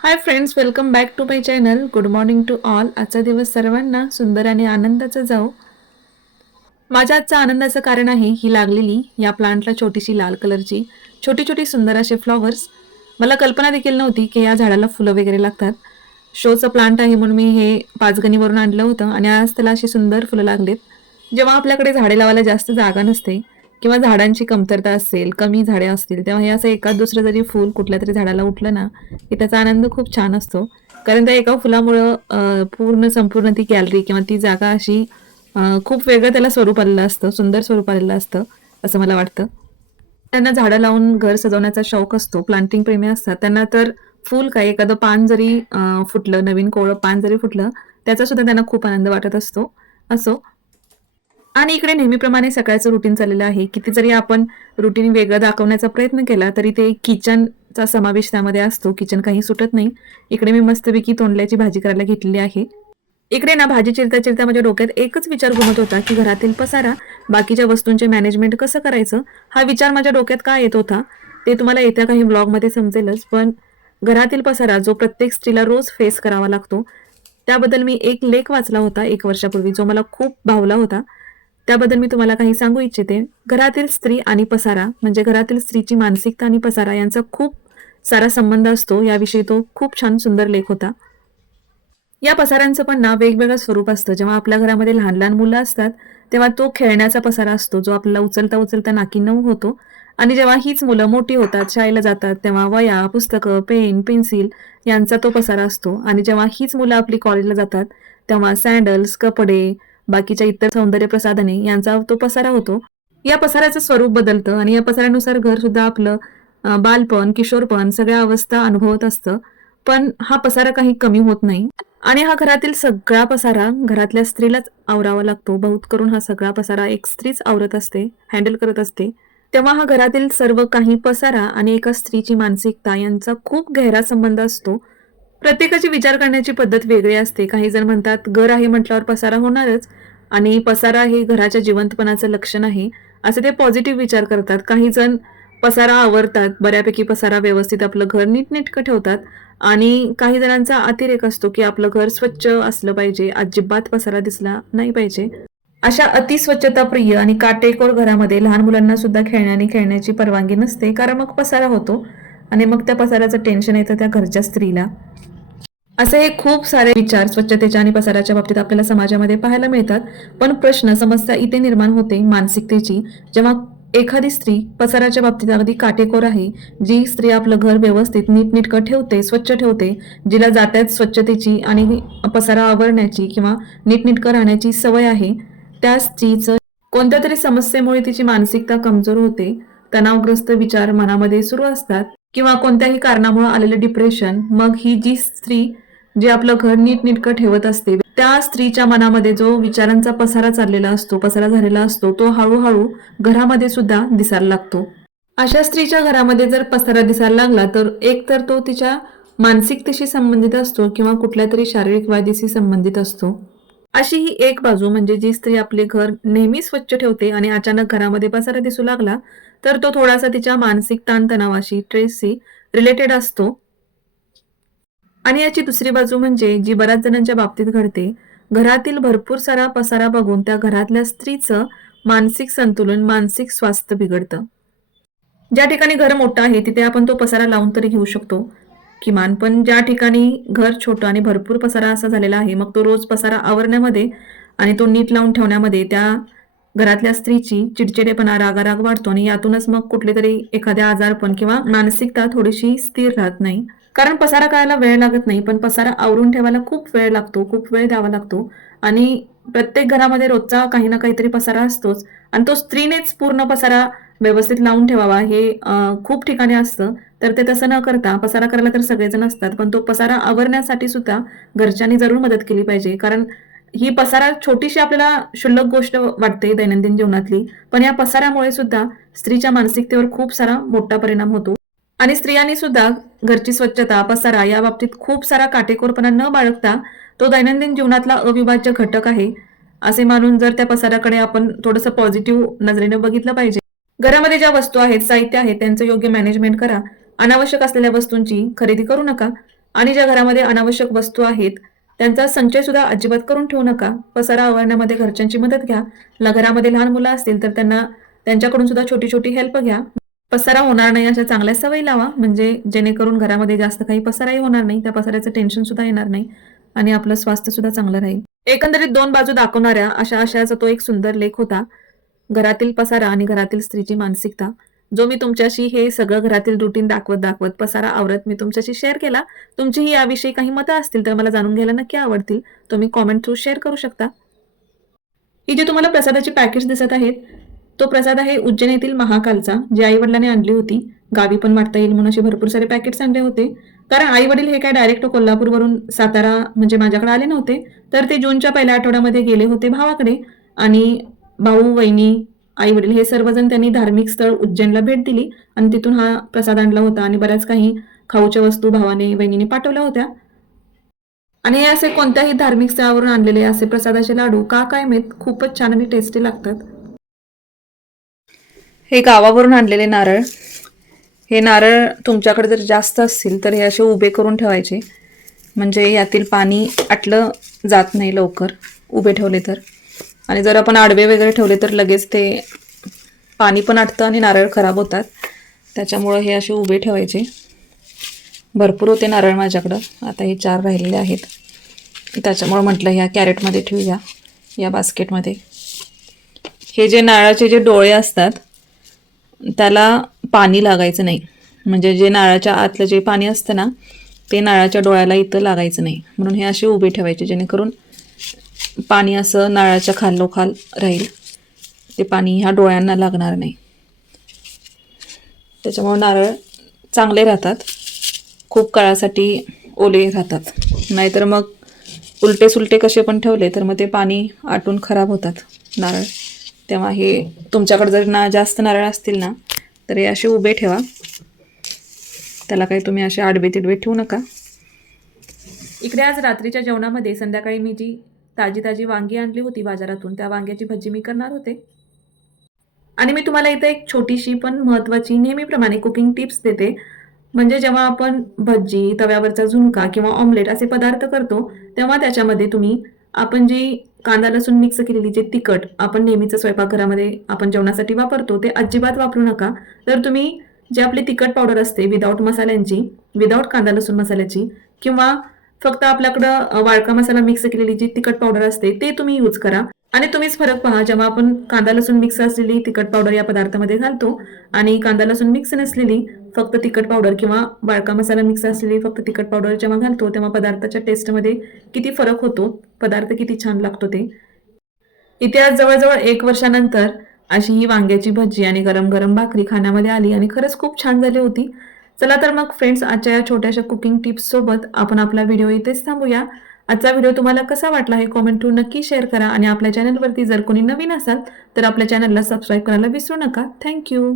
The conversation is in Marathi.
High friends, welcome back to my channel. Good morning to all. आजचा दिवस सर्वांना सुंदर आणि आनंदाचा जाओ. माझ्या आजच्या आनंदाचं कारण आहे ही लागलेली या प्लांटला छोटीशी लाल कलरची छोटी छोटी सुंदर असे फ्लॉवर्स. मला कल्पना देखील नव्हती की या झाडाला फुलं वगैरे लागतात. शोचं प्लांट आहे म्हणून मी हे पाचगणीवरून आणलं होतं आणि आज त्याला अशी सुंदर फुलं लागलेत. जेव्हा आपल्याकडे झाडे लावायला जास्त जागा नसते किंवा झाडांची कमतरता असेल, कमी झाडे असतील, तेव्हा हे असं एखाद दुसरं जरी फूल कुठल्या तरी झाडाला उठलं ना, की त्याचा आनंद खूप छान असतो. कारण त्या एका फुलामुळं पूर्ण संपूर्ण ती गॅलरी किंवा ती जागा अशी खूप वेगळं त्याला स्वरूप आलेलं असतं, सुंदर स्वरूप आलेलं असतं, असं मला वाटतं. त्यांना झाडं लावून घर सजवण्याचा शौक असतो, प्लांटिंग प्रेमी असतात. त्यांना तर फूल काय एखादं पान जरी फुटलं, नवीन कोवळं पान जरी फुटलं, त्याचा सुद्धा त्यांना खूप आनंद वाटत असतो. असो. आणि इकडे नेहमीप्रमाणे सकाळचं रुटीन चाललेलं आहे. किती जरी आपण रुटीन वेगळं दाखवण्याचा प्रयत्न केला, तरी ते किचनचा समावेश त्यामध्ये असतो. किचन काही सुटत नाही. इकडे मी मस्तपैकी तोंडल्याची भाजी करायला घेतलेली आहे. इकडे ना भाजी चिरता चिरता माझ्या डोक्यात एकच विचार घुमत होता, की घरातील पसारा, बाकीच्या वस्तूंचे मॅनेजमेंट कसं करायचं? हा विचार माझ्या डोक्यात का येत होता, ते तुम्हाला येत्या काही ब्लॉगमध्ये समजेलच. पण घरातील पसारा जो प्रत्येक स्त्रीला रोज फेस करावा लागतो, त्याबद्दल मी एक लेख वाचला होता 1 वर्षापूर्वी, जो मला खूप भावला होता. त्याबद्दल मी तुम्हाला काही सांगू इच्छिते. घरातील स्त्री आणि पसारा म्हणजे घरातील स्त्रीची मानसिकता आणि पसारा यांचा खूप सारा संबंध असतो. याविषयी तो खूप छान सुंदर लेख होता. या पसाऱ्यांचं पण ना वेगवेगळं स्वरूप असतं. जेव्हा आपल्या घरामध्ये लहान लहान मुलं असतात, तेव्हा तो खेळण्याचा पसारा असतो, जो आपल्याला उचलता उचलता नाकी नऊ होतो. आणि जेव्हा हीच मुलं मोठी होतात, शाळेला जातात, तेव्हा वह्या, पुस्तकं, पेन, पेन्सिल यांचा तो पसारा असतो. आणि जेव्हा हीच मुलं आपली कॉलेजला जातात, तेव्हा सँडल्स, कपडे, बाकीच्या इतर सौंदर्य प्रसाधने यांचा तो पसारा होतो. या पसाऱ्याचं स्वरूप बदलतं आणि या पसाऱ्यानुसार घर सुद्धा आपलं बालपण, किशोरपण सगळ्या अवस्था अनुभवत असतं. पण हा पसारा काही कमी होत नाही. आणि हा घरातील सगळा पसारा घरातल्या स्त्रीलाच आवरावा लागतो. बहुत करून हा सगळा पसारा एक स्त्रीच आवरत असते, हँडल करत असते. तेव्हा हा घरातील सर्व काही पसारा आणि एका स्त्रीची मानसिकता यांचा खूप गहरा संबंध असतो. प्रत्येकाची विचार करण्याची पद्धत वेगळी असते. काही जण म्हणतात घर आहे म्हटल्यावर पसारा होणारच आणि पसारा हे घराच्या जिवंतपणाचं लक्षण आहे, असे ते पॉझिटिव्ह विचार करतात. काही जण पसारा आवरतात, बऱ्यापैकी पसारा व्यवस्थित आपलं घर नीटनेटकं ठेवतात आणि काही जणांचा अतिरेक असतो, की आपलं घर स्वच्छ असलं पाहिजे, अजिबात पसारा दिसला नाही पाहिजे. अशा अतिस्वच्छता प्रिय आणि काटेकोर घरामध्ये लहान मुलांना सुद्धा खेळण्याने खेळण्याची परवानगी नसते, कारण मग पसारा होतो आणि मग त्या पसाराचं टेन्शन येतं त्या घरच्या स्त्रीला. असे हे खूप सारे विचार स्वच्छतेच्या आणि पसाराच्या बाबतीत आपल्याला समाजामध्ये पाहायला मिळतात. पण प्रश्न समस्या इथे निर्माण होते मानसिकतेची, जेव्हा एखादी स्त्री पसाराच्या बाबतीत अगदी काटेकोर आहे, जी स्त्री आपलं घर व्यवस्थित नीटनेटकं ठेवते, स्वच्छ ठेवते, जिला जात्यात स्वच्छतेची आणि पसारा आवरण्याची किंवा नीटनेटकं राहण्याची सवय आहे, त्या स्त्रीचं कोणत्या तरी समस्येमुळे तिची मानसिकता कमजोर होते, तणावग्रस्त विचार मनामध्ये सुरू असतात किंवा कोणत्याही कारणामुळे आलेलं डिप्रेशन. मग ही जी स्त्री जे आपलं घर नीटनेटकं ठेवत असते, त्या स्त्रीच्या मनामध्ये जो विचारांचा पसारा चाललेला असतो, पसारा झालेला असतो, तो हळूहळू घरामध्ये सुद्धा दिसायला लागतो. अशा स्त्रीच्या घरामध्ये जर पसारा दिसायला लागला, तर एक तर तो तिच्या मानसिकतेशी संबंधित असतो किंवा कुठल्या तरी शारीरिक व्याधीशी संबंधित असतो. अशी ही एक बाजू म्हणजे जी स्त्री आपले घर नेहमी स्वच्छ ठेवते आणि अचानक घरामध्ये पसारा दिसू लागला, तर तो थोडासा तिच्या मानसिक ताणतणावाशी, स्ट्रेसशी रिलेटेड असतो. आणि याची दुसरी बाजू म्हणजे जी बऱ्याच जणांच्या बाबतीत घडते, घरातील भरपूर सारा पसारा बघून त्या घरातल्या स्त्रीचं मानसिक संतुलन, मानसिक स्वास्थ्य बिघडतं. ज्या ठिकाणी घर मोठं आहे तिथे आपण तो पसारा लावून तरी घेऊ शकतो किमान. पण ज्या ठिकाणी घर छोटं आणि भरपूर पसारा असा झालेला आहे, मग तो रोज पसारा आवरण्यामध्ये आणि तो नीट लावून ठेवण्यामध्ये त्या घरातल्या स्त्रीची चिडचिडेपणा, रागाराग वाढतो आणि यातूनच मग कुठलेतरी एखाद्या आजारपण किंवा मानसिकता थोडीशी स्थिर राहत नाही. कारण पसारा करायला वेळ लागत नाही, पण पसारा आवरून ठेवायला खूप वेळ लागतो, खूप वेळ द्यावा लागतो. आणि प्रत्येक घरामध्ये रोजचा काही ना काहीतरी पसारा असतोच आणि तो स्त्रीनेच पूर्ण पसारा व्यवस्थित लावून ठेवावा हे खूप ठिकाणी असतं. तर ते तसं न करता पसारा करायला तर सगळेजण असतात, पण तो पसारा आवरण्यासाठी सुद्धा घरच्यांनी जरूर मदत केली पाहिजे. कारण ही पसारा छोटीशी आपल्याला क्षुल्लक गोष्ट वाटते दैनंदिन जीवनातली, पण या पसाऱ्यामुळे सुद्धा स्त्रीच्या मानसिकतेवर खूप सारा मोठा परिणाम होतो. आणि स्त्रियांनी सुद्धा घरची स्वच्छता, पसारा या बाबतीत खूप सारा काटेकोरपणा न बाळगता तो दैनंदिन जीवनातला अविभाज्य घटक आहे, असे मानून जर त्या पसाराकडे आपण थोडंसं पॉझिटिव्ह नजरेने बघितलं पाहिजे. घरामध्ये ज्या वस्तू आहेत, साहित्य आहे, त्यांचं योग्य मॅनेजमेंट करा. अनावश्यक असलेल्या वस्तूंची खरेदी करू नका. आणि ज्या घरामध्ये अनावश्यक वस्तू आहेत त्यांचा संचय सुद्धा अजिबात करून ठेवू नका. पसारा आवरण्यामध्ये घरच्यांची मदत घ्या. घरामध्ये लहान मुलं असतील तर त्यांच्याकडून सुद्धा छोटी छोटी हेल्प घ्या. पसारा होणार नाही अशा चांगल्या सवयी लावा, म्हणजे जेणेकरून घरामध्ये जास्त काही पसाराही होणार नाही, त्या पसाऱ्याचं टेन्शन सुद्धा येणार नाही आणि आपलं स्वास्थ्य सुद्धा चांगलं राहील. एकंदरीत दोन बाजू दाखवणाऱ्या अशा आशयाचा तो एक सुंदर लेख होता, घरातील पसारा आणि घरातील स्त्रीची मानसिकता, जो मी तुमच्याशी हे सगळं घरातील रुटीन दाखवत दाखवत पसारा आवरत मी तुमच्याशी शेअर केला. तुमचीही याविषयी काही मतं असतील तर मला जाणून घ्यायला नक्की आवडतील. तुम्ही कॉमेंट थ्रू शेअर करू शकता. ही जी तुम्हाला प्रसादाची पॅकेज दिसत आहेत, तो प्रसाद आहे उज्जैन येथील महाकालचा, जी आई वडिलांनी आणली होती. गावी पण वाटता येईल म्हणून असे भरपूर सारे पॅकेट्स आणले होते. कारण आई वडील हे काय डायरेक्ट कोल्हापूरवरून सातारा म्हणजे माझ्याकडे आले नव्हते, तर ते जूनच्या पहिल्या आठवड्यामध्ये गेले होते भावाकडे. आणि भाऊ, वहिनी, आई वडील हे सर्वजण त्यांनी धार्मिक स्थळ उज्जैनला भेट दिली आणि तिथून हा प्रसाद आणला होता आणि बऱ्याच काही खाऊच्या वस्तू भावाने वहिनीने पाठवल्या होत्या. आणि हे असे कोणत्याही धार्मिक स्थळावरून आणलेले असे प्रसादाचे लाडू का काय माहित खूपच छान आणि टेस्टी लागतात. हे गावावरून आणलेले नारळ, हे नारळ तुमच्याकडे जर जास्त असतील तर हे असे उभे करून ठेवायचे, म्हणजे यातील पाणी आटलं जात नाही लवकर उभे ठेवले तर. आणि जर आपण आडवे वगैरे ठेवले तर लगेच ते पाणी पण आटतं आणि नारळ खराब होतात. त्याच्यामुळं हे असे उभे ठेवायचे. भरपूर होते नारळ माझ्याकडं, आता हे 4 राहिलेले आहेत. त्याच्यामुळं म्हटलं ह्या कॅरेटमध्ये ठेवूया, या बास्केटमध्ये. हे जे नारळाचे जे डोळे असतात त्याला पाणी लागायचं नाही, म्हणजे जे नारळाच्या आतलं जे पाणी असतं ना ते नारळाच्या डोळ्याला इथं लागायचं नाही, म्हणून हे असे उभे ठेवायचे, जेणेकरून पाणी असं नारळाच्या खालोखाल राहील, ते पाणी ह्या डोळ्यांना लागणार नाही. त्याच्यामुळे नारळ चांगले राहतात, खूप काळासाठी ओले राहतात. नाहीतर मग उलटे सुलटे कसे पण ठेवले तर मग ते पाणी आटून खराब होतात नारळ. तेव्हा हे तुमच्याकडे जर जास्त नारळ असतील ना तर हे असे उभे ठेवा, त्याला काही तुम्ही असे आडवे तिडवे ठेवू नका. इकडे आज रात्रीच्या जेवणामध्ये संध्याकाळी मी जी ताजी ताजी वांगी आणली होती बाजारातून, त्या वांग्याची भजी मी करणार होते. आणि मी तुम्हाला इथे एक छोटीशी पण महत्त्वाची नेहमीप्रमाणे कुकिंग टिप्स देते. म्हणजे जेव्हा आपण भजी, तव्यावरचा झुणका किंवा ऑमलेट असे पदार्थ करतो, तेव्हा त्याच्यामध्ये तुम्ही आपण जी कांदा लसूण मिक्स केलेली जे तिखट आपण नेहमीचं स्वयंपाकघरामध्ये आपण जेवणासाठी वापरतो ते अजिबात वापरू नका. तर तुम्ही जे आपली तिखट पावडर असते विदाऊट मसाल्यांची, विदाऊट कांदा लसूण मसाल्याची, किंवा फक्त आपल्याकडं वाळका मसाला मिक्स केलेली जी तिखट पावडर असते ते तुम्ही यूज करा. आणि तुम्हीच फरक पहा, जेव्हा आपण कांदा लसूण मिक्स असलेली तिखट पावडर या पदार्थामध्ये घालतो आणि कांदा लसूण मिक्स नसलेली फक्त तिखट पावडर किंवा वाळका मसाला मिक्स असलेली फक्त तिखट पावडर जेव्हा घालतो, तेव्हा पदार्थाच्या टेस्टमध्ये किती फरक होतो, पदार्थ किती छान लागतो ते. इथे आज जवळजवळ 1 वर्षानंतर अशी ही वांग्याची भजी आणि गरम गरम भाकरी खाण्यामध्ये आली आणि खरंच खूप छान झाली होती. चला तर मग फ्रेंड्स, आजच्या या छोट्याशा कुकिंग टिप्स सोबत आपण आपला व्हिडिओ इथेच थांबूया. आजचा व्हिडिओ तुम्हाला कसा वाटला हे कॉमेंट करून नक्की शेअर करा आणि आपल्या चॅनलवरती जर कोणी नवीन असाल तर आपल्या चॅनलला सबस्क्राईब करायला विसरू नका. थँक्यू.